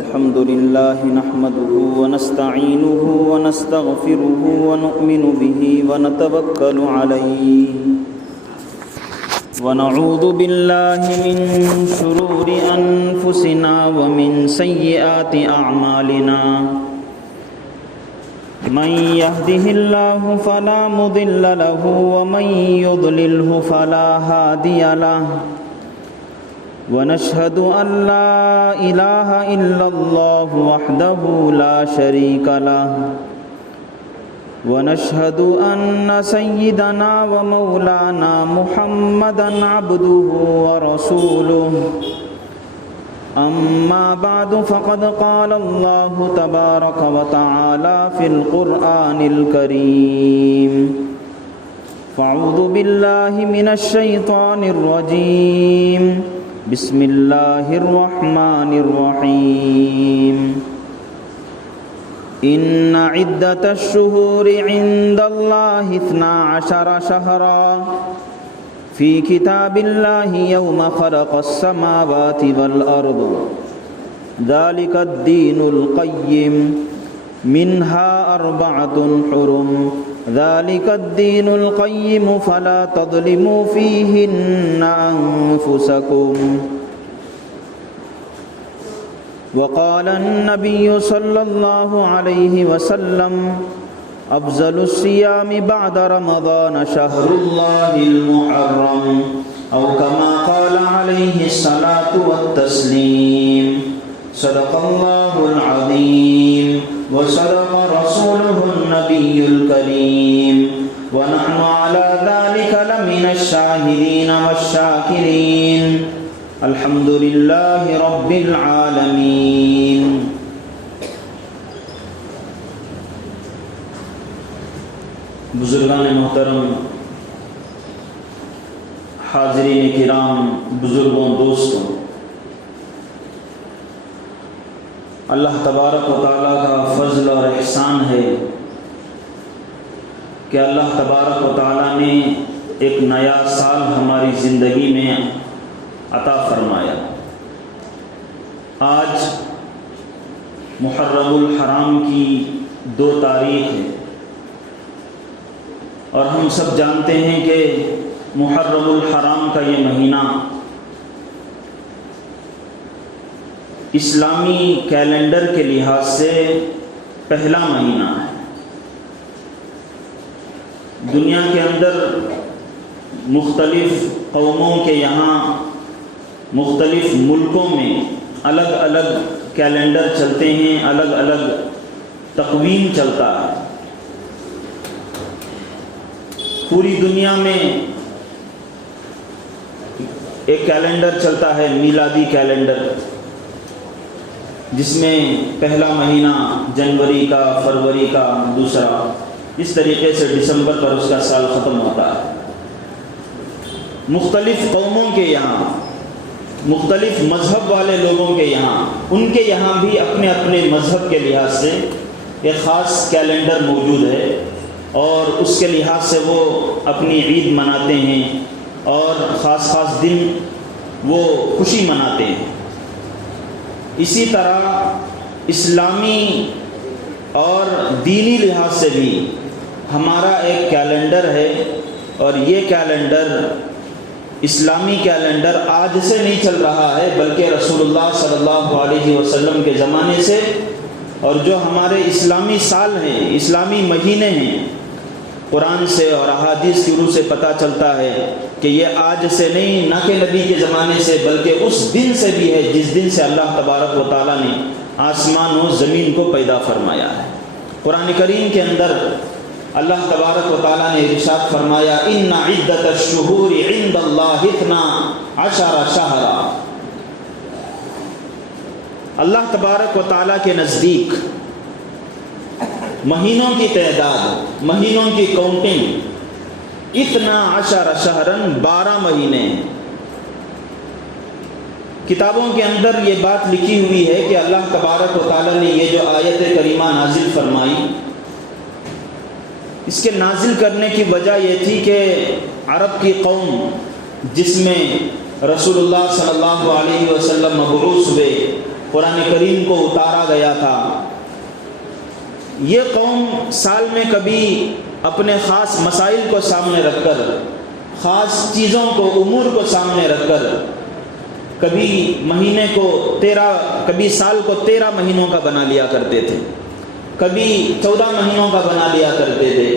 الحمد لله نحمده ونستعينه ونستغفره ونؤمن به ونتوكل عليه ونعوذ بالله من شرور أنفسنا ومن سيئات أعمالنا من يهده الله فلا مضل له ومن يضلله فلا هادي له ونشهد أن لا إله إلا الله وحده لا شريك له ونشهد أن سيدنا ومولانا محمدا عبده ورسوله أما بعد فقد قال الله تبارك وتعالى في القرآن الكريم فأعوذ بالله من الشيطان الرجيم بسم الله الرحمن الرحيم إن عدة الشهور عند الله 12 شهرا في كتاب الله يوم خلق السماوات والأرض ذلك الدين القيم منها 4 حرم ذلك الدين القيم فلا تظلموا فيهن أنفسكم وقال النبي صلى الله عليه وسلم أفضل الصيام بعد رمضان شهر الله المحرم أو كما قال عليه الصلاة والتسليم صدق الله العظيم وصدق رسوله النبي الكريم ونحن على ذلك لمن الشاهدين والشاكرين الحمد لله رب العالمين. بزرگان محترم، حاضرین کرام، بزرگوں، دوستوں، اللہ تبارک و تعالیٰ کا فضل اور احسان ہے کہ اللہ تبارک و تعالیٰ نے ایک نیا سال ہماری زندگی میں عطا فرمایا. آج محرم الحرام کی 2 تاریخ ہے اور ہم سب جانتے ہیں کہ محرم الحرام کا یہ مہینہ اسلامی کیلنڈر کے لحاظ سے پہلا مہینہ ہے. دنیا کے اندر مختلف قوموں کے یہاں مختلف ملکوں میں الگ الگ کیلنڈر چلتے ہیں، الگ الگ تقویم چلتا ہے. پوری دنیا میں ایک کیلنڈر چلتا ہے، میلادی کیلنڈر، جس میں پہلا مہینہ جنوری کا، فروری کا دوسرا، اس طریقے سے دسمبر پر اس کا سال ختم ہوتا ہے. مختلف قوموں کے یہاں، مختلف مذہب والے لوگوں کے یہاں، ان کے یہاں بھی اپنے اپنے مذہب کے لحاظ سے ایک خاص کیلنڈر موجود ہے اور اس کے لحاظ سے وہ اپنی عید مناتے ہیں اور خاص خاص دن وہ خوشی مناتے ہیں. اسی طرح اسلامی اور دینی لحاظ سے بھی ہمارا ایک کیلنڈر ہے اور یہ کیلنڈر اسلامی کیلنڈر آج سے نہیں چل رہا ہے بلکہ رسول اللہ صلی اللہ علیہ وسلم کے زمانے سے. اور جو ہمارے اسلامی سال ہیں، اسلامی مہینے ہیں، قرآن سے اور احادیث کی روح سے پتہ چلتا ہے کہ یہ آج سے نہیں، نہ کہ نبی کے زمانے سے، بلکہ اس دن سے بھی ہے جس دن سے اللہ تبارک و تعالیٰ نے آسمان و زمین کو پیدا فرمایا ہے. قرآن کریم کے اندر اللہ تبارک و تعالیٰ نے ارشاد فرمایا ان عدت الشہور عند اللہ 12 شہرا. اللہ تبارک و تعالیٰ کے نزدیک مہینوں کی تعداد، مہینوں کی کاؤنٹنگ 12 شہرن 12 مہینے. کتابوں کے اندر یہ بات لکھی ہوئی ہے کہ اللہ تبارک و تعالیٰ نے یہ جو آیت کریمہ نازل فرمائی، اس کے نازل کرنے کی وجہ یہ تھی کہ عرب کی قوم جس میں رسول اللہ صلی اللہ علیہ وسلم مبعوث ہوئے، قرآن کریم کو اتارا گیا تھا، یہ قوم سال میں کبھی اپنے خاص مسائل کو سامنے رکھ کر، خاص چیزوں کو، امور کو سامنے رکھ کر کبھی مہینے کو 13، کبھی سال کو 13 مہینوں کا بنا لیا کرتے تھے، کبھی 14 مہینوں کا بنا لیا کرتے تھے،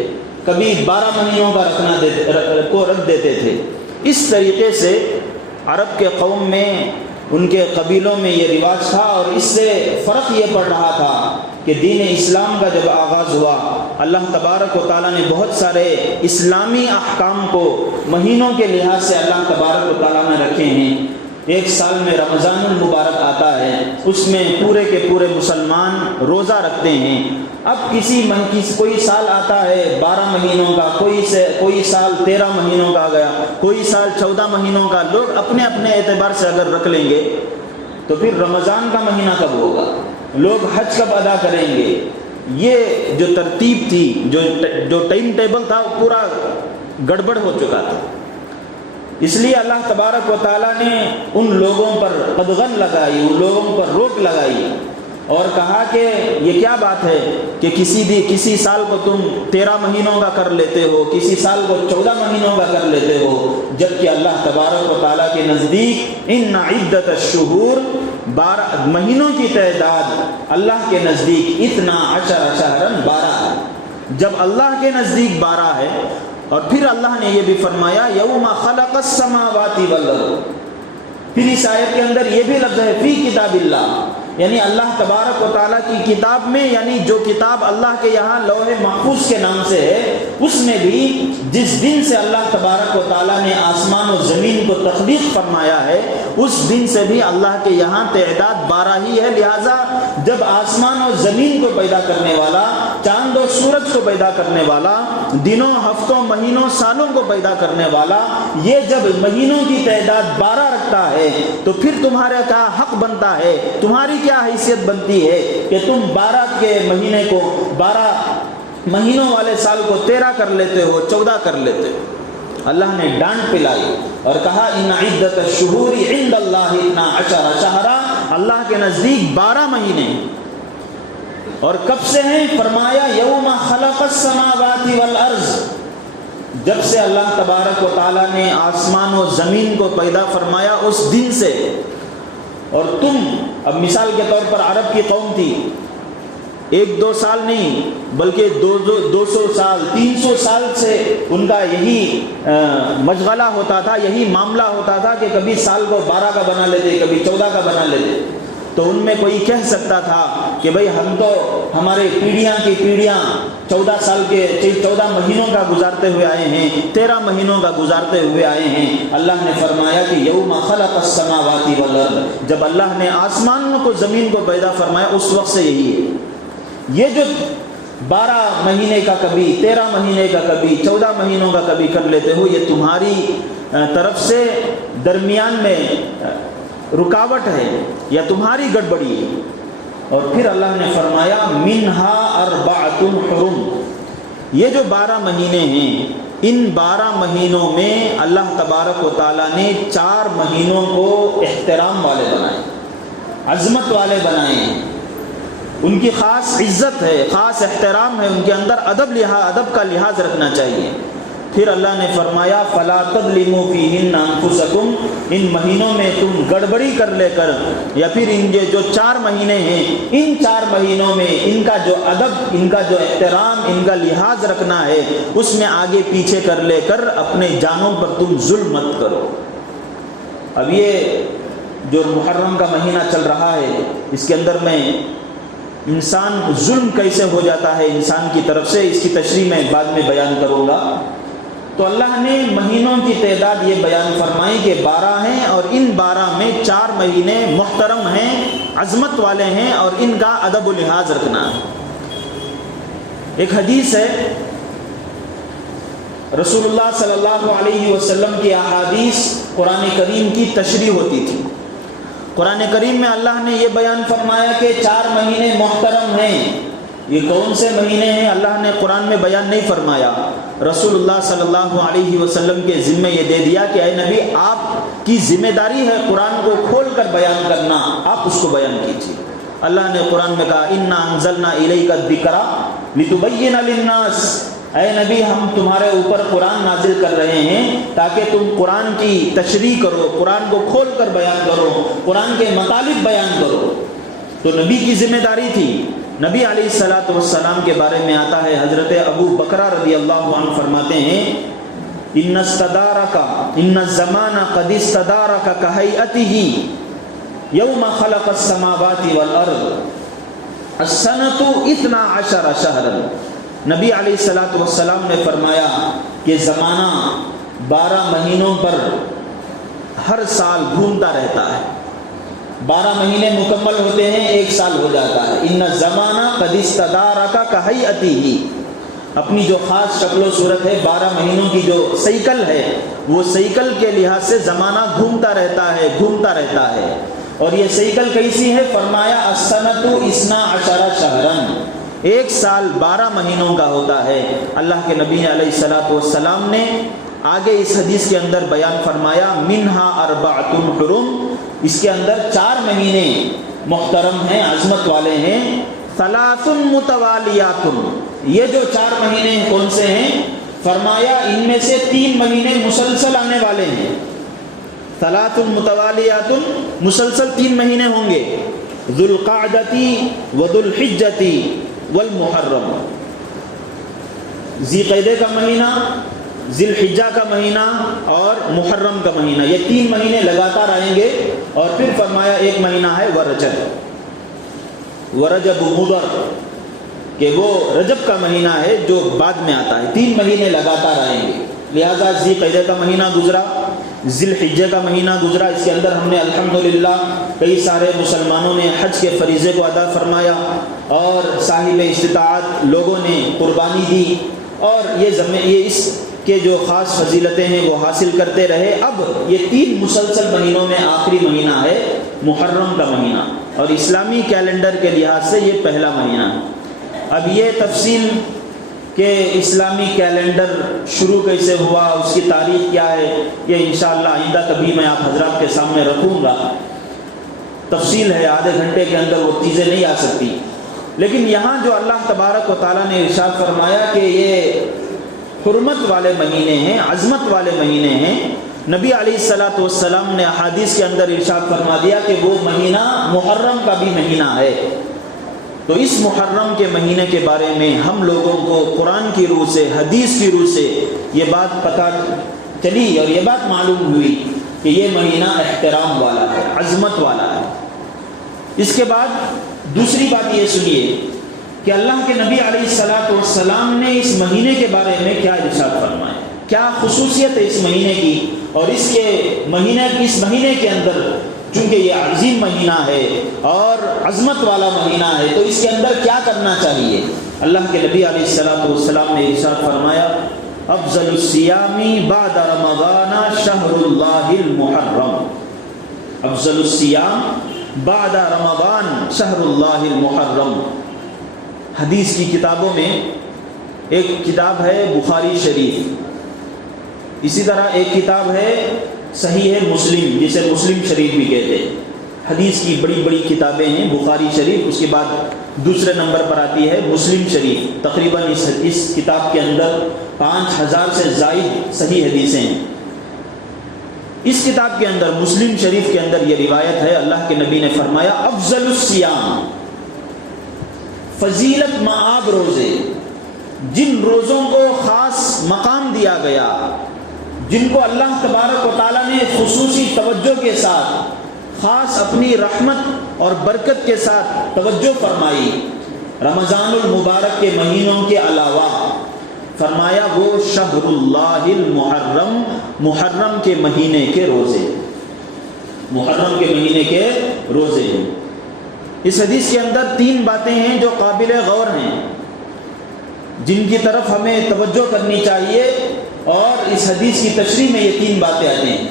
کبھی 12 مہینوں کا رکھ دیتے تھے۔ اس طریقے سے عرب کے قوم میں، ان کے قبیلوں میں یہ رواج تھا، اور اس سے فرق یہ پڑ رہا تھا کہ دین اسلام کا جب آغاز ہوا، اللہ تبارک و تعالیٰ نے بہت سارے اسلامی احکام کو مہینوں کے لحاظ سے اللہ تبارک و تعالیٰ نے رکھے ہیں۔ ایک سال میں رمضان المبارک آتا ہے، اس میں پورے کے پورے مسلمان روزہ رکھتے ہیں۔ اب کوئی سال آتا ہے 12 مہینوں کا، کوئی سال 13 مہینوں کا گیا، کوئی سال 14 مہینوں کا، لوگ اپنے اپنے اعتبار سے اگر رکھ لیں گے تو پھر رمضان کا مہینہ کب ہوگا، لوگ حج کب ادا کریں گے؟ یہ جو ترتیب تھی، جو ٹائم ٹیبل تھا، وہ پورا گڑبڑ ہو چکا تھا۔ اس لیے اللہ تبارک و تعالیٰ نے ان لوگوں پر قدغن لگائی، ان لوگوں پر روک لگائی، اور کہا کہ یہ کیا بات ہے کہ کسی سال کو تم 13 مہینوں کا کر لیتے ہو، کسی سال کو 14 مہینوں کا کر لیتے ہو، جبکہ اللہ تبارک و تعالیٰ کے نزدیک ان عدت الشہور، 12 مہینوں کی تعداد اللہ کے نزدیک 12 شہرن 12 ہے۔ جب اللہ کے نزدیک 12 ہے، اور پھر اللہ نے یہ بھی فرمایا یوم خلق السماوات والارض، پھر اس آیت کے اندر یہ بھی لفظ ہے فی کتاب اللہ، یعنی اللہ تبارک و تعالیٰ کی کتاب میں، یعنی جو کتاب اللہ کے یہاں لوح محفوظ کے نام سے ہے، اس میں بھی جس دن سے اللہ تبارک و تعالیٰ نے آسمان و زمین کو تخلیق فرمایا ہے، اس دن سے بھی اللہ کے یہاں تعداد 12 ہی ہے۔ لہٰذا جب آسمان و زمین کو پیدا کرنے والا، چاند و سورج کو پیدا کرنے والا، دنوں، ہفتوں، مہینوں، سالوں کو پیدا کرنے والا، یہ جب مہینوں کی تعداد 12 رکھتا ہے تو پھر تمہارا کیا حق بنتا ہے، تمہاری کیا حیثیت بنتی ہے کہ تم 12 کے مہینے کو، 12 مہینوں والے سال کو 13 کر لیتے ہو، 14 کر لیتے ہو۔ اللہ نے ڈانٹ پلائی اور کہا ان عدت الشہور عند اللہ 12 شہرا، اللہ کے نزدیک 12 مہینے، اور کب سے ہیں؟ فرمایا یوم خلق السماوات والارض، جب سے اللہ تبارک و تعالیٰ نے آسمان و زمین کو پیدا فرمایا اس دن سے۔ اور تم، اب مثال کے طور پر عرب کی قوم تھی، 1-2 سال نہیں بلکہ 200 سال 300 سال سے ان کا یہی مشغلہ ہوتا تھا، یہی معاملہ ہوتا تھا کہ کبھی سال کو 12 کا بنا لیتے، کبھی 14 کا بنا لیتے۔ تو ان میں کوئی کہہ سکتا تھا کہ بھئی ہم تو، ہمارے پیڑھیاں کی پیڑھیاں 14 مہینوں کا گزارتے ہوئے آئے ہیں، 13 مہینوں کا گزارتے ہوئے آئے ہیں۔ اللہ نے فرمایا کہ یوم خلق السماوات والارض، جب اللہ نے آسمانوں کو، زمین کو پیدا فرمایا، اس وقت سے یہی ہے۔ یہ جو 12 مہینے کا کبھی 13 مہینے کا کبھی 14 مہینوں کا کبھی کر لیتے ہو، یہ تمہاری طرف سے درمیان میں رکاوٹ ہے یا تمہاری گڑبڑی ہے۔ اور پھر اللہ نے فرمایا منہا 4 حرم، یہ جو 12 مہینے ہیں، ان 12 مہینوں میں اللہ تبارک و تعالیٰ نے 4 مہینوں کو احترام والے بنائے، عظمت والے بنائے ہیں، ان کی خاص عزت ہے، خاص احترام ہے، ان کے اندر ادب کا لحاظ رکھنا چاہیے۔ پھر اللہ نے فرمایا فَلَا تَظْلِمُوا فِيهِنَّ أَنفُسَكُمْ، ان مہینوں میں تم گڑبڑی کر لے کر، یا پھر ان جو 4 مہینے ہیں، ان 4 مہینوں میں ان کا جو ادب، ان کا جو احترام، ان کا لحاظ رکھنا ہے، اس میں آگے پیچھے کر لے کر اپنے جانوں پر تم ظلم مت کرو۔ اب یہ جو محرم کا مہینہ چل رہا ہے، اس کے اندر میں انسان ظلم کیسے ہو جاتا ہے انسان کی طرف سے، اس کی تشریح میں بعد میں بیان کروں گا۔ تو اللہ نے مہینوں کی تعداد یہ بیان فرمائی کہ 12 ہیں، اور ان 12 میں 4 مہینے محترم ہیں، عظمت والے ہیں، اور ان کا ادب و لحاظ رکھنا ہے۔ ایک حدیث ہے، رسول اللہ صلی اللہ علیہ وسلم کی احادیث قرآن کریم کی تشریح ہوتی تھی۔ قرآن کریم میں اللہ نے یہ بیان فرمایا کہ 4 مہینے محترم ہیں۔ یہ کون سے مہینے ہیں اللہ نے قرآن میں بیان نہیں فرمایا، رسول اللہ صلی اللہ علیہ وسلم کے ذمے یہ دے دیا کہ اے نبی آپ کی ذمہ داری ہے قرآن کو کھول کر بیان کرنا، آپ اس کو بیان کیجیے۔ اللہ نے قرآن میں کہا انا انزلنا الیک الذکر لتبین للناس، اے نبی ہم تمہارے اوپر قرآن نازل کر رہے ہیں تاکہ تم قرآن کی تشریح کرو، قرآن کو کھول کر بیان کرو، قرآن کے مطالب بیان کرو۔ تو نبی کی ذمہ داری تھی۔ نبی علیہ الصلوۃ والسلام کے بارے میں آتا ہے، حضرت ابو بکرہ رضی اللہ عنہ فرماتے ہیں ان استدارک ان الزمان قد استدارک کہیئتہ یوم خلق السماوات والارض السنۃ 12 شہرا۔ نبی علیہ الصلوۃ والسلام نے فرمایا کہ زمانہ 12 مہینوں پر ہر سال گھومتا رہتا ہے، 12 مہینے مکمل ہوتے ہیں، ایک سال ہو جاتا ہے۔ ان الزمانہ قد استدارک کہیئتہ، اپنی جو خاص شکل و صورت ہے، 12 مہینوں کی جو سائیکل ہے، وہ سائیکل کے لحاظ سے زمانہ گھومتا رہتا ہے، گھومتا رہتا ہے۔ اور یہ سائیکل کیسی ہے؟ فرمایا السنۃ 12 شہرا، ایک سال 12 مہینوں کا ہوتا ہے۔ اللہ کے نبی علیہ الصلوۃ والسلام نے آگے اس حدیث کے اندر بیان فرمایا منہا 4 حرم، اس کے اندر 4 مہینے محترم ہیں، عظمت والے ہیں۔ 3 متوالیات، یہ جو 4 مہینے کون سے ہیں؟ فرمایا ان میں سے 3 مہینے مسلسل آنے والے ہیں۔ 3 متوالیات، مسلسل 3 مہینے ہوں گے، ذو القعدۃ وذو الحجۃ والمحرم، ذی قعدہ کا مہینہ، ذی الحجہ کا مہینہ اور محرم کا مہینہ، یہ 3 مہینے لگاتار آئیں گے۔ اور پھر فرمایا ایک مہینہ ہے ورجب مضر، کہ وہ رجب کا مہینہ ہے جو بعد میں آتا ہے۔ 3 مہینے لگاتار آئیں گے، لہذا ذی قعدہ کا مہینہ گزرا، ذی الحجہ کا مہینہ گزرا، اس کے اندر ہم نے الحمدللہ کئی سارے مسلمانوں نے حج کے فریضے کو ادا فرمایا اور صاحب استطاعت لوگوں نے قربانی دی، اور یہ اس کے جو خاص فضیلتیں ہیں وہ حاصل کرتے رہے۔ اب یہ 3 مسلسل مہینوں میں آخری مہینہ ہے محرم کا مہینہ، اور اسلامی کیلنڈر کے لحاظ سے یہ پہلا مہینہ ہے۔ اب یہ تفصیل کہ اسلامی کیلنڈر شروع کیسے ہوا، اس کی تاریخ کیا ہے، یہ انشاءاللہ آئندہ کبھی میں آپ حضرات کے سامنے رکھوں گا۔ تفصیل ہے، آدھے گھنٹے کے اندر وہ چیزیں نہیں آ سکتی، لیکن یہاں جو اللہ تبارک و تعالیٰ نے ارشاد فرمایا کہ یہ حرمت والے مہینے ہیں، عظمت والے مہینے ہیں، نبی علیہ الصلوۃ والسلام نے احادیث کے اندر ارشاد فرما دیا کہ وہ مہینہ محرم کا بھی مہینہ ہے۔ تو اس محرم کے مہینے کے بارے میں ہم لوگوں کو قرآن کی روح سے، حدیث کی روح سے یہ بات پتہ چلی اور یہ بات معلوم ہوئی کہ یہ مہینہ احترام والا ہے، عظمت والا ہے۔ اس کے بعد دوسری بات یہ سنیے کہ اللہ کے نبی علیہ الصلوۃ والسلام نے اس مہینے کے بارے میں کیا ارشاد فرمایا، کیا خصوصیت ہے اس مہینے کی، اور اس مہینے کے اندر چونکہ یہ عظیم مہینہ ہے اور عظمت والا مہینہ ہے، تو اس کے اندر کیا کرنا چاہیے۔ اللہ کے نبی علیہ الصلوۃ والسلام نے ارشاد فرمایا افضل الصیام بعد رمضان شہر اللہ المحرم، افضل الصیام بعد رمضان شہر اللہ المحرم۔ حدیث کی کتابوں میں ایک کتاب ہے بخاری شریف، اسی طرح ایک کتاب ہے صحیح مسلم، جسے مسلم شریف بھی کہتے ہیں۔ حدیث کی بڑی بڑی کتابیں ہیں بخاری شریف، اس کے بعد دوسرے نمبر پر آتی ہے مسلم شریف۔ تقریباً اس کتاب کے اندر 5000 سے زائد صحیح حدیثیں ہیں۔ اس کتاب کے اندر مسلم شریف کے اندر یہ روایت ہے، اللہ کے نبی نے فرمایا افضل الصیام، فضیلت مآب روزے، جن روزوں کو خاص مقام دیا گیا، جن کو اللہ تبارک و تعالیٰ نے خصوصی توجہ کے ساتھ، خاص اپنی رحمت اور برکت کے ساتھ توجہ فرمائی، رمضان المبارک کے مہینوں کے علاوہ، فرمایا وہ شہر اللہ المحرم، محرم کے مہینے کے روزے، محرم کے مہینے کے روزے ہیں۔ اس حدیث کے اندر 3 باتیں ہیں جو قابل غور ہیں، جن کی طرف ہمیں توجہ کرنی چاہیے، اور اس حدیث کی تشریح میں یہ 3 باتیں آتی ہیں۔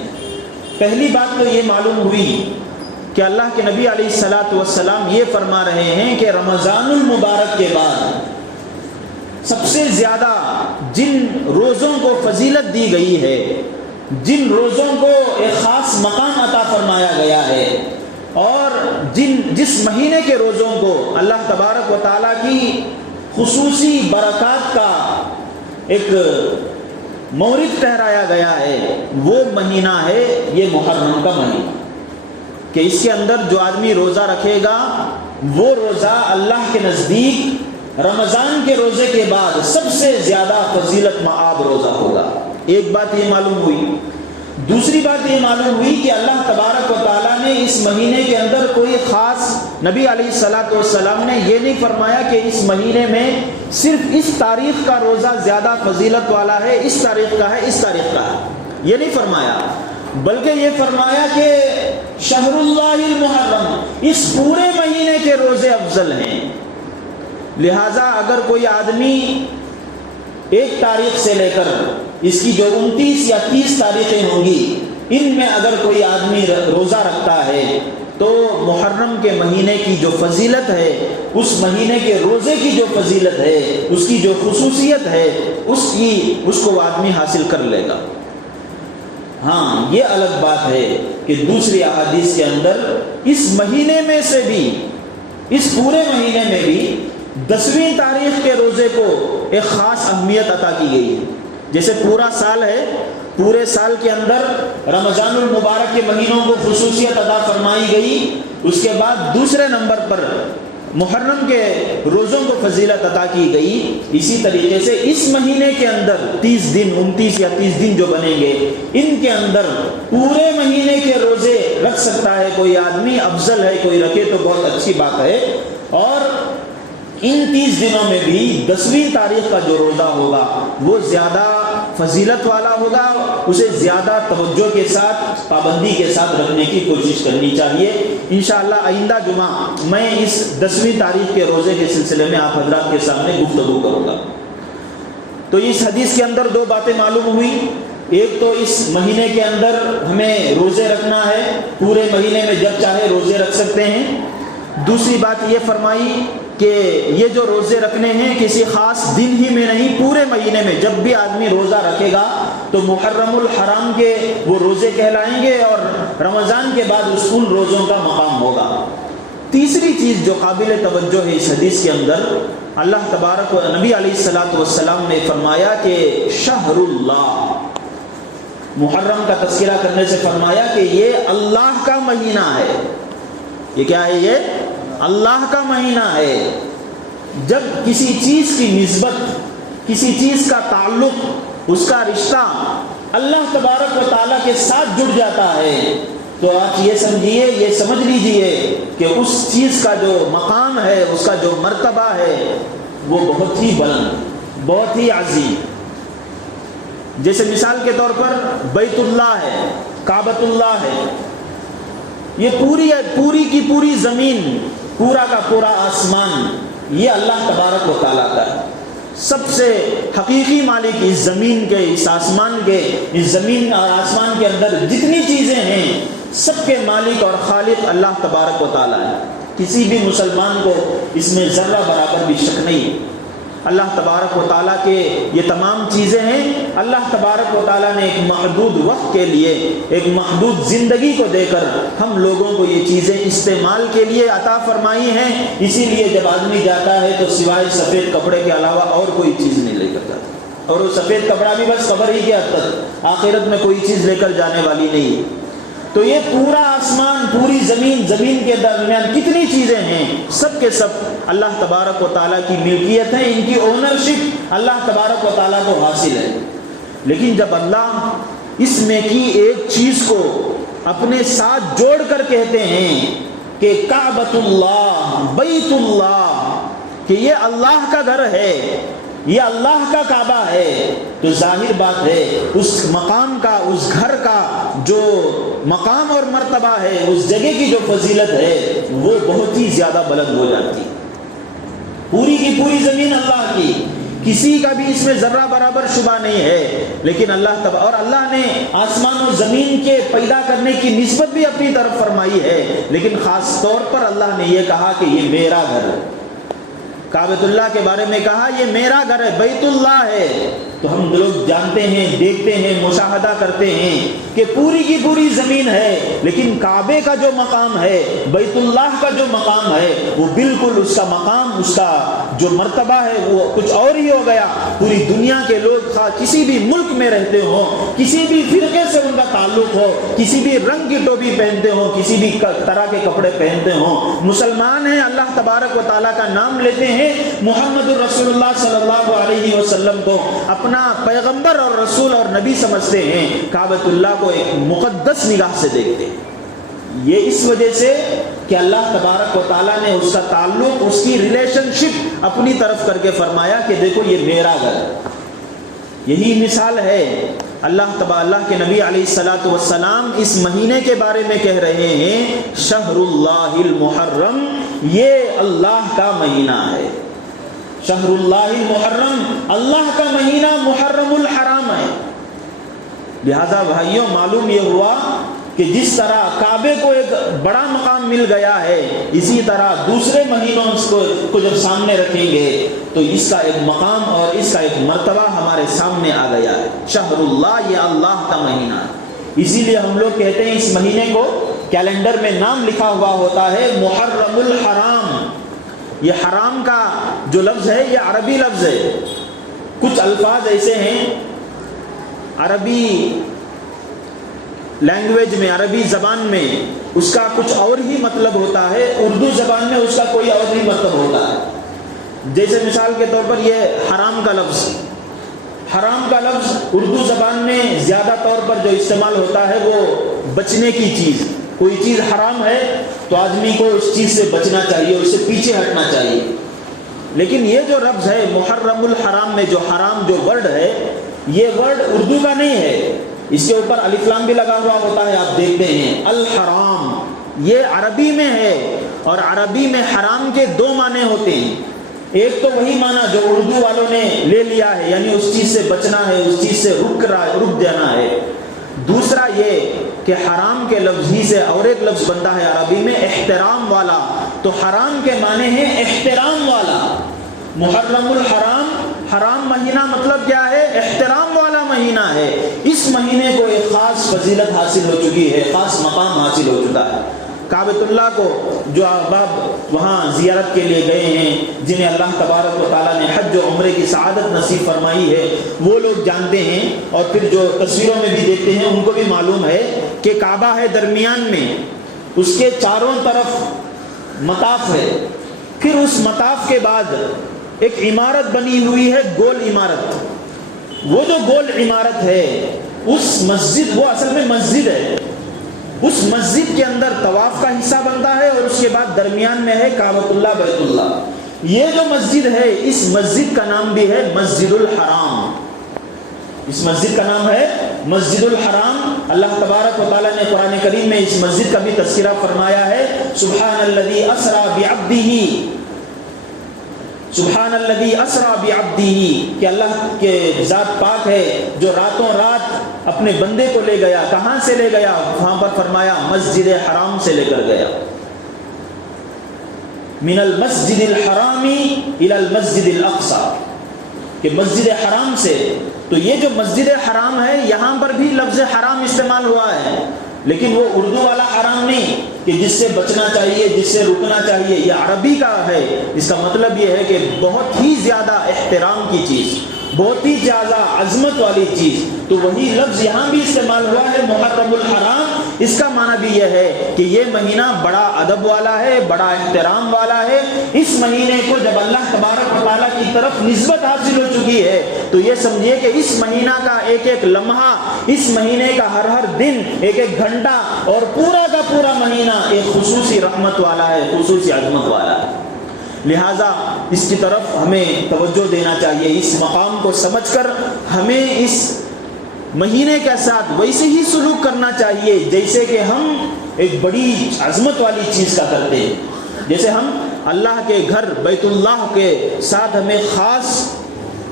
پہلی بات تو یہ معلوم ہوئی کہ اللہ کے نبی علیہ الصلوۃ والسلام یہ فرما رہے ہیں کہ رمضان المبارک کے بعد سب سے زیادہ جن روزوں کو فضیلت دی گئی ہے، جن روزوں کو ایک خاص مقام عطا فرمایا گیا ہے، اور جس مہینے کے روزوں کو اللہ تبارک و تعالیٰ کی خصوصی برکات کا ایک مورد ٹھہرایا گیا ہے، وہ مہینہ ہے یہ محرم کا مہینہ، کہ اس کے اندر جو آدمی روزہ رکھے گا وہ روزہ اللہ کے نزدیک رمضان کے روزے کے بعد سب سے زیادہ فضیلت مآب روزہ ہوگا۔ ایک بات یہ معلوم ہوئی۔ دوسری بات یہ معلوم ہوئی کہ اللہ تبارک و تعالیٰ نے اس مہینے کے اندر کوئی خاص، نبی علیہ الصلوۃ والسلام نے یہ نہیں فرمایا کہ اس مہینے میں صرف اس تاریخ کا روزہ زیادہ فضیلت والا ہے، اس تاریخ کا ہے، اس تاریخ کا ہے، یہ نہیں فرمایا، بلکہ یہ فرمایا کہ شہر اللہ المحرم، اس پورے مہینے کے روزے افضل ہیں۔ لہٰذا اگر کوئی آدمی ایک تاریخ سے لے کر اس کی جو 29 یا 30 تاریخیں ہوں گی، ان میں اگر کوئی آدمی روزہ رکھتا ہے تو محرم کے مہینے کی جو فضیلت ہے، اس مہینے کے روزے کی جو فضیلت ہے، اس کی جو خصوصیت ہے، اس کو آدمی حاصل کر لے گا۔ ہاں، یہ الگ بات ہے کہ دوسری احادیث کے اندر اس مہینے میں سے بھی، اس پورے مہینے میں بھی 10ویں تاریخ کے روزے کو ایک خاص اہمیت عطا کی گئی ہے۔ جیسے پورا سال ہے، پورے سال کے اندر رمضان المبارک کے مہینوں کو خصوصیت عطا فرمائی گئی، اس کے بعد دوسرے نمبر پر محرم کے روزوں کو فضیلت عطا کی گئی۔ اسی طریقے سے اس مہینے کے اندر 30 دن، 29 یا 30 دن جو بنیں گے، ان کے اندر پورے مہینے کے روزے رکھ سکتا ہے کوئی آدمی، افضل ہے، کوئی رکھے تو بہت اچھی بات ہے۔ اور ان 30 دنوں میں بھی 10ویں تاریخ کا جو روزہ ہوگا وہ زیادہ فضیلت والا ہوگا، اسے زیادہ توجہ کے ساتھ، پابندی کے ساتھ رکھنے کی کوشش کرنی چاہیے۔ انشاءاللہ آئندہ جمعہ میں اس 10ویں تاریخ کے روزے کے سلسلے میں آپ حضرات کے سامنے گفتگو کروں گا۔ تو اس حدیث کے اندر 2 باتیں معلوم ہوئی۔ ایک تو اس مہینے کے اندر ہمیں روزے رکھنا ہے، پورے مہینے میں جب چاہے روزے رکھ سکتے ہیں۔ دوسری بات یہ فرمائی کہ یہ جو روزے رکھنے ہیں کسی خاص دن ہی میں نہیں، پورے مہینے میں جب بھی آدمی روزہ رکھے گا تو محرم الحرام کے وہ روزے کہلائیں گے، اور رمضان کے بعد ان روزوں کا مقام ہوگا۔ تیسری چیز جو قابل توجہ ہے اس حدیث کے اندر، اللہ تبارک و نبی علیہ الصلوۃ والسلام نے فرمایا کہ شہر اللہ، محرم کا تذکرہ کرنے سے فرمایا کہ یہ اللہ کا مہینہ ہے۔ یہ کیا ہے؟ یہ اللہ کا مہینہ ہے۔ جب کسی چیز کی نسبت، کسی چیز کا تعلق، اس کا رشتہ اللہ تبارک و تعالیٰ کے ساتھ جڑ جاتا ہے تو آپ یہ سمجھیے، یہ سمجھ لیجئے کہ اس چیز کا جو مقام ہے، اس کا جو مرتبہ ہے وہ بہت ہی بلند، بہت ہی عظیم۔ جیسے مثال کے طور پر بیت اللہ ہے، کعبۃ اللہ ہے، یہ پوری کی پوری زمین، پورا کا پورا آسمان، یہ اللہ تبارک و تعالیٰ کا ہے۔ سب سے حقیقی مالک اس زمین کے، اس آسمان کے، اس زمین اور آسمان کے اندر جتنی چیزیں ہیں، سب کے مالک اور خالق اللہ تبارک و تعالیٰ ہے۔ کسی بھی مسلمان کو اس میں ذرہ برابر بھی شک نہیں۔ اللہ تبارک و تعالیٰ کے یہ تمام چیزیں ہیں، اللہ تبارک و تعالیٰ نے ایک محدود وقت کے لیے، ایک محدود زندگی کو دے کر ہم لوگوں کو یہ چیزیں استعمال کے لیے عطا فرمائی ہیں۔ اسی لیے جب آدمی جاتا ہے تو سوائے سفید کپڑے کے علاوہ اور کوئی چیز نہیں لے کر جاتا، اور وہ سفید کپڑا بھی بس قبر ہی کے حد تک، آخرت میں کوئی چیز لے کر جانے والی نہیں۔ تو یہ پورا آسمان، پوری زمین، زمین کے درمیان کتنی چیزیں ہیں، سب کے سب اللہ تبارک و تعالیٰ کی ملکیت ہے، ان کی اونرشپ اللہ تبارک و تعالیٰ کو حاصل ہے۔ لیکن جب اللہ اس میں کی ایک چیز کو اپنے ساتھ جوڑ کر کہتے ہیں کہ کعبۃ اللہ، بیت اللہ، کہ یہ اللہ کا گھر ہے، یہ اللہ کا کعبہ ہے، تو ظاہر بات ہے اس مقام کا، اس گھر کا جو مقام اور مرتبہ ہے، اس جگہ کی جو فضیلت ہے وہ بہت ہی زیادہ بلند ہو جاتی ہے۔ پوری کی پوری زمین اللہ کی، کسی کا بھی اس میں ذرہ برابر شبہ نہیں ہے، لیکن اور اللہ نے آسمان و زمین کے پیدا کرنے کی نسبت بھی اپنی طرف فرمائی ہے، لیکن خاص طور پر اللہ نے یہ کہا کہ یہ میرا گھر ہے۔ کعبۃ اللہ کے بارے میں کہا یہ میرا گھر ہے، بیت اللہ ہے، تو ہم لوگ جانتے ہیں، دیکھتے ہیں، مشاہدہ کرتے ہیں کہ پوری کی پوری زمین ہے، لیکن کعبے کا جو مقام ہے، بیت اللہ کا جو مقام ہے، وہ بالکل اس کا مقام، اس کا جو مرتبہ ہے وہ کچھ اور ہی ہو گیا۔ پوری دنیا کے لوگ کسی بھی ملک میں رہتے ہوں، کسی بھی فرقے سے ان کا تعلق ہو، کسی بھی رنگ کی ٹوپی پہنتے ہوں، کسی بھی طرح کے کپڑے پہنتے ہوں، مسلمان ہیں، اللہ تبارک و تعالیٰ کا نام لیتے ہیں، محمد الرسول اللہ صلی اللہ علیہ وسلم کو اپنا پیغمبر اور رسول اور نبی سمجھتے ہیں، کعبۃ اللہ کو ایک مقدس نگاہ سے دیکھتے ہیں۔ یہ اس وجہ سے کہ اللہ تبارک و تعالیٰ نے اس کا تعلق، اس کی ریلیشن شپ اپنی طرف کر کے فرمایا کہ دیکھو یہ میرا گھر ہے۔ یہی مثال ہے، اللہ کے نبی علیہ الصلاۃ والسلام اس مہینے کے بارے میں کہہ رہے ہیں، شہر اللہ المحرم، یہ اللہ کا مہینہ ہے۔ شہر اللہ المحرم، اللہ کا مہینہ محرم الحرام ہے۔ لہذا بھائیوں، معلوم یہ ہوا کہ جس طرح کعبے کو ایک بڑا مقام مل گیا ہے، اسی طرح دوسرے مہینوں کو جب سامنے رکھیں گے تو اس کا ایک مقام اور اس کا ایک مرتبہ ہمارے سامنے آ گیا ہے۔ شہر اللہ، یہ اللہ کا مہینہ ہے۔ اسی لیے ہم لوگ کہتے ہیں اس مہینے کو کیلنڈر میں نام لکھا ہوا ہوتا ہے محرم الحرام۔ یہ حرام کا جو لفظ ہے یہ عربی لفظ ہے۔ کچھ الفاظ ایسے ہیں عربی لینگویج میں، عربی زبان میں اس کا کچھ اور ہی مطلب ہوتا ہے، اردو زبان میں اس کا کوئی اور ہی مطلب ہوتا ہے۔ جیسے مثال کے طور پر یہ حرام کا لفظ، حرام کا لفظ اردو زبان میں زیادہ طور پر جو استعمال ہوتا ہے وہ بچنے کی چیز، کوئی چیز حرام ہے تو آدمی کو اس چیز سے بچنا چاہیے، اس سے پیچھے ہٹنا چاہیے۔ لیکن یہ جو لفظ ہے محرم الحرام میں جو حرام جو ورڈ ہے، یہ ورڈ اردو کا نہیں ہے، اس کے اوپر الف لام بھی لگا ہوا ہوتا ہے، آپ دیکھتے ہیں الحرام، یہ عربی میں ہے، اور عربی میں حرام کے دو معنی ہوتے ہیں۔ ایک تو وہی معنی جو اردو والوں نے لے لیا ہے، یعنی اس چیز سے بچنا ہے، اس چیز سے رک جانا ہے۔ دوسرا یہ کہ حرام کے لفظ ہی سے اور ایک لفظ بنتا ہے عربی میں احترام والا، تو حرام کے معنی ہے احترام والا۔ محرم الحرام، حرام مہینہ مطلب کیا ہے؟ احترام والا مہینہ ہے۔ اس مہینے کو ایک خاص فضیلت حاصل ہو چکی ہے، خاص مقام حاصل ہو چکا ہے۔ کعبۃ اللہ کو جو احباب وہاں زیارت کے لیے گئے ہیں، جنہیں اللہ تبارک و تعالیٰ نے حج و عمرے کی سعادت نصیب فرمائی ہے، وہ لوگ جانتے ہیں، اور پھر جو تصویروں میں بھی دیکھتے ہیں ان کو بھی معلوم ہے کہ کعبہ ہے درمیان میں، اس کے چاروں طرف مطاف ہے، پھر اس مطاف کے بعد ایک عمارت بنی ہوئی ہے، گول عمارت۔ وہ جو گول عمارت ہے اس مسجد، وہ اصل میں مسجد ہے، اس مسجد کے اندر طواف کا حصہ بنتا ہے، اور اس کے بعد درمیان میں ہے کعبۃ اللہ بیت اللہ۔ یہ جو مسجد ہے، اس مسجد کا نام بھی ہے مسجد الحرام۔ اس مسجد کا نام ہے مسجد الحرام۔ اللہ تبارک و تعالیٰ نے قرآن کریم میں اس مسجد کا بھی تذکرہ فرمایا ہے، سبحان الذی اسری بعبدہ، سبحان الذی اسری بعبدہ، کہ اللہ کے ذات پاک ہے جو راتوں رات اپنے بندے کو لے گیا۔ کہاں سے لے گیا؟ وہاں پر فرمایا مسجد حرام سے لے کر گیا، من المسجد الحرام الی المسجد الاقصی، کہ مسجد حرام سے۔ تو یہ جو مسجد حرام ہے، یہاں پر بھی لفظ حرام استعمال ہوا ہے، لیکن وہ اردو والا حرام نہیں کہ جس سے بچنا چاہیے، جس سے رکنا چاہیے، یہ عربی کا ہے۔ اس کا مطلب یہ ہے کہ بہت ہی زیادہ احترام کی چیز، بہت ہی زیادہ عظمت والی چیز۔ تو وہی لفظ یہاں بھی استعمال ہوا ہے محرم الحرام۔ اس کا معنی بھی یہ ہے کہ یہ مہینہ بڑا ادب والا ہے، بڑا احترام والا ہے۔ اس مہینے کو جب اللہ تبارک و تعالیٰ کی طرف نسبت حاصل ہو چکی ہے تو یہ سمجھیے کہ اس مہینہ کا ایک ایک لمحہ، اس مہینے کا ہر ہر دن، ایک ایک گھنٹہ اور پورا کا پورا مہینہ ایک خصوصی رحمت والا ہے، خصوصی عظمت والا ہے۔ لہٰذا اس کی طرف ہمیں توجہ دینا چاہیے، اس مقام کو سمجھ کر ہمیں اس مہینے کے ساتھ ویسے ہی سلوک کرنا چاہیے جیسے کہ ہم ایک بڑی عظمت والی چیز کا کرتے ہیں۔ جیسے ہم اللہ کے گھر بیت اللہ کے ساتھ ہمیں خاص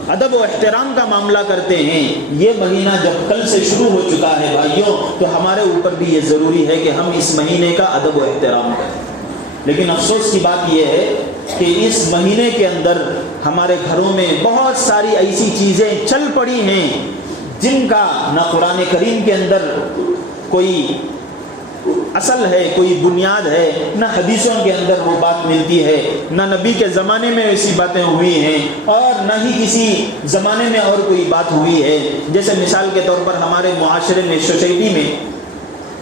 ادب و احترام کا معاملہ کرتے ہیں، یہ مہینہ جب کل سے شروع ہو چکا ہے بھائیوں، تو ہمارے اوپر بھی یہ ضروری ہے کہ ہم اس مہینے کا ادب و احترام کریں۔ لیکن افسوس کی بات یہ ہے کہ اس مہینے کے اندر ہمارے گھروں میں بہت ساری ایسی چیزیں چل پڑی ہیں جن کا نہ قرآن کریم کے اندر کوئی اصل ہے، کوئی بنیاد ہے، نہ حدیثوں کے اندر وہ بات ملتی ہے، نہ نبی کے زمانے میں ایسی باتیں ہوئی ہیں اور نہ ہی کسی زمانے میں اور کوئی بات ہوئی ہے۔ جیسے مثال کے طور پر ہمارے معاشرے میں، سوسائٹی میں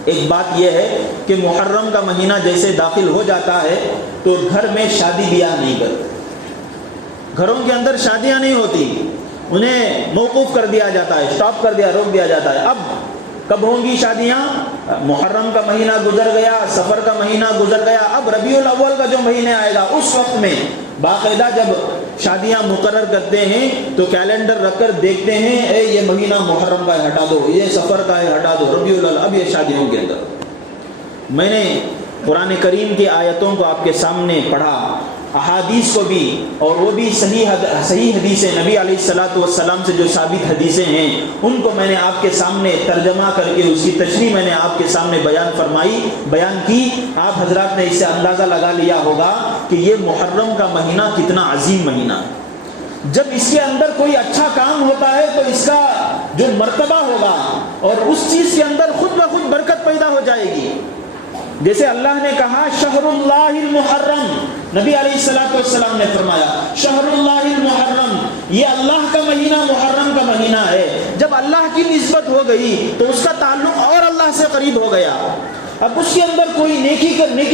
ایک بات یہ ہے کہ محرم کا مہینہ جیسے داخل ہو جاتا ہے تو گھر میں شادی بیاہ نہیں کرتے، گھروں کے اندر شادیاں نہیں ہوتی، انہیں موقوف کر دیا جاتا ہے، سٹاپ کر دیا، روک دیا جاتا ہے۔ اب کب ہوں گی شادیاں؟ محرم کا مہینہ گزر گیا، سفر کا مہینہ گزر گیا، اب ربیع الاول کا جو مہینے آئے گا اس وقت میں باقاعدہ جب شادیاں مقرر کرتے ہیں تو کیلنڈر رکھ کر دیکھتے ہیں، اے یہ مہینہ محرم کا ہے ہٹا دو، یہ سفر کا ہے ہٹا دو، ربیع الاول، اب یہ شادیوں کے اندر۔ میں نے قرآن کریم کی آیتوں کو آپ کے سامنے پڑھا، احادیث کو بھی، اور وہ بھی صحیح حدیثیں، نبی علیہ الصلوۃ والسلام سے جو ثابت حدیثیں ہیں ان کو میں نے آپ کے سامنے ترجمہ کر کے اس کی تشریح میں نے آپ کے سامنے بیان کی۔ آپ حضرات نے اس سے اندازہ لگا لیا ہوگا کہ یہ محرم کا مہینہ کتنا عظیم مہینہ ہے۔ جب اس کے اندر کوئی اچھا کام ہوتا ہے تو اس کا جو مرتبہ ہوگا اور اس چیز کے اندر خود بخود برکت پیدا ہو جائے گی۔ جیسے اللہ نے کہا شہر اللہ المحرم، نبی علیہ الصلوۃ والسلام نے فرمایا شہر اللہ المحرم، یہ اللہ کا مہینہ، محرم کا مہینہ ہے۔ جب اللہ کی نسبت ہو گئی تو اس کا تعلق اور اللہ سے قریب ہو گیا۔ اب اس کے اندر کوئی نیکی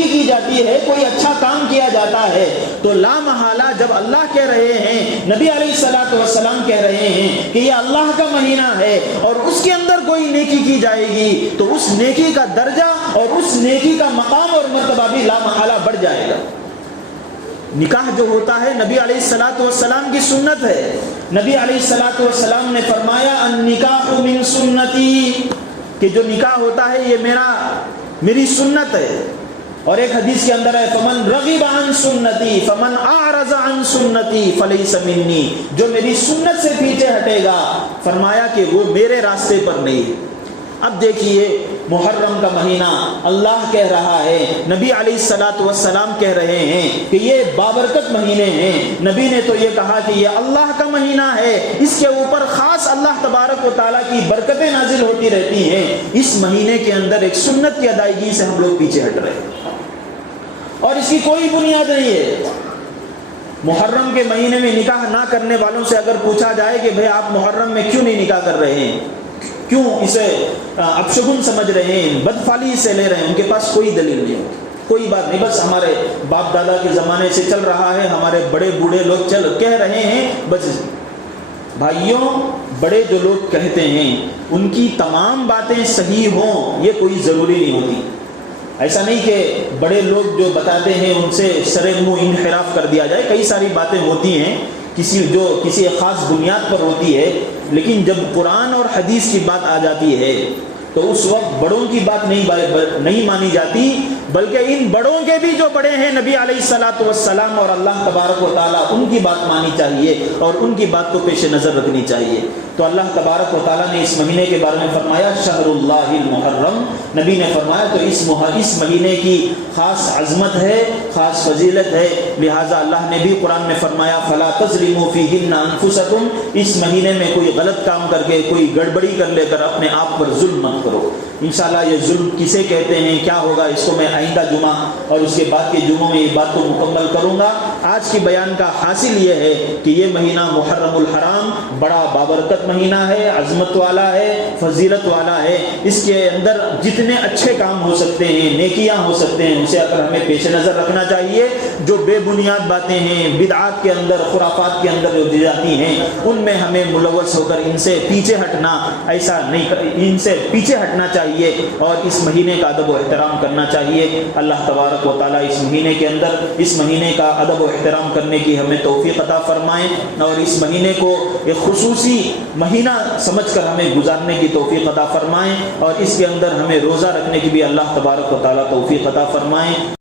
کی جاتی ہے، کوئی اچھا کام کیا جاتا ہے تو لا محالہ جب اللہ کہہ رہے ہیں، نبی علیہ الصلوۃ والسلام کہہ رہے ہیں کہ یہ اللہ کا مہینہ ہے اور اس کے اندر کوئی نیکی کی جائے گی تو اس نیکی کا درجہ اور اس نیکی کا مقام اور مرتبہ بھی لا محالہ بڑھ جائے گا۔ نکاح جو ہوتا ہے نبی علیہ الصلوۃ والسلام کی سنت ہے۔ نبی علیہ الصلوۃ والسلام نے فرمایا النکاح من سنتی، کہ جو نکاح ہوتا ہے یہ میری سنت ہے۔ اور ایک حدیث کے اندر ہے فمن رغب عن سنتی فمن اعرض عن سنتی فلیس منی، جو میری سنت سے پیچھے ہٹے گا فرمایا کہ وہ میرے راستے پر نہیں۔ اب دیکھیے محرم کا مہینہ اللہ کہہ رہا ہے، نبی علیہ الصلوۃ والسلام کہہ رہے ہیں کہ یہ بابرکت مہینے ہیں۔ نبی نے تو یہ کہا کہ یہ اللہ کا مہینہ ہے، اس کے اوپر خاص اللہ تبارک و تعالیٰ کی برکتیں نازل ہوتی رہتی ہیں۔ اس مہینے کے اندر ایک سنت کی ادائیگی سے ہم لوگ پیچھے ہٹ رہے ہیں اور اس کی کوئی بنیاد نہیں ہے۔ محرم کے مہینے میں نکاح نہ کرنے والوں سے اگر پوچھا جائے کہ بھئی آپ محرم میں کیوں نہیں نکاح کر رہے ہیں، کیوں اسے اپشگن سمجھ رہے ہیں، بدفعلی سے لے رہے ہیں، ان کے پاس کوئی دلیل نہیں، کوئی بات نہیں، بس ہمارے باپ دادا کے زمانے سے چل رہا ہے، ہمارے بڑے بوڑھے لوگ کہہ رہے ہیں۔ بس بھائیوں، بڑے جو لوگ کہتے ہیں ان کی تمام باتیں صحیح ہوں یہ کوئی ضروری نہیں ہوتی۔ ایسا نہیں کہ بڑے لوگ جو بتاتے ہیں ان سے سرے منہ انحراف کر دیا جائے، کئی ساری باتیں ہوتی ہیں کسی ایک خاص بنیاد پر ہوتی ہے، لیکن جب قرآن اور حدیث کی بات آ جاتی ہے تو اس وقت بڑوں کی بات نہیں مانی جاتی، بلکہ ان بڑوں کے بھی جو بڑے ہیں نبی علیہ الصلوۃ والسلام اور اللہ تبارک و تعالیٰ، ان کی بات مانی چاہیے اور ان کی بات کو پیش نظر رکھنی چاہیے۔ تو اللہ تبارک و تعالیٰ نے اس مہینے کے بارے میں فرمایا شہر اللہ المحرم، نبی نے فرمایا تو اس مہینے کی خاص عظمت ہے، خاص فضیلت ہے، لہٰذا اللہ نے بھی قرآن میں فرمایا فلا تظلموا فیہن انفسکم، اس مہینے میں کوئی غلط کام کر کے، کوئی گڑبڑی کر لے کر اپنے آپ پر ظلم مت کرو۔ انشاءاللہ یہ ظلم کسے کہتے ہیں، کیا ہوگا، اس کو میں آئندہ جمعہ اور اس کے بعد کے جمعوں میں یہ بات کو مکمل کروں گا۔ آج کی بیان کا حاصل یہ ہے کہ یہ مہینہ محرم الحرام بڑا بابرکت مہینہ ہے، عظمت والا ہے، فضیلت والا ہے۔ اس کے اندر جتنے اچھے کام ہو سکتے ہیں، نیکیاں ہو سکتے ہیں، اسے اگر ہمیں پیش نظر رکھنا چاہیے۔ جو بے بنیاد باتیں ہیں، بدعات کے اندر، خرافات کے اندر جو دی جاتی ہیں، ان میں ہمیں ملوث ہو کر ان سے پیچھے ہٹنا، ایسا نہیں، ان سے پیچھے ہٹنا چاہیے اور اس مہینے کا ادب و احترام کرنا چاہیے۔ اللہ تبارک و تعالیٰ اس مہینے کے اندر اس مہینے کا ادب و احترام کرنے کی ہمیں توفیق عطا فرمائیں اور اس مہینے کو ایک خصوصی مہینہ سمجھ کر ہمیں گزارنے کی توفیق عطا فرمائیں اور اس کے اندر ہمیں روزہ رکھنے کی بھی اللہ تبارک و تعالیٰ توفیق عطا فرمائیں۔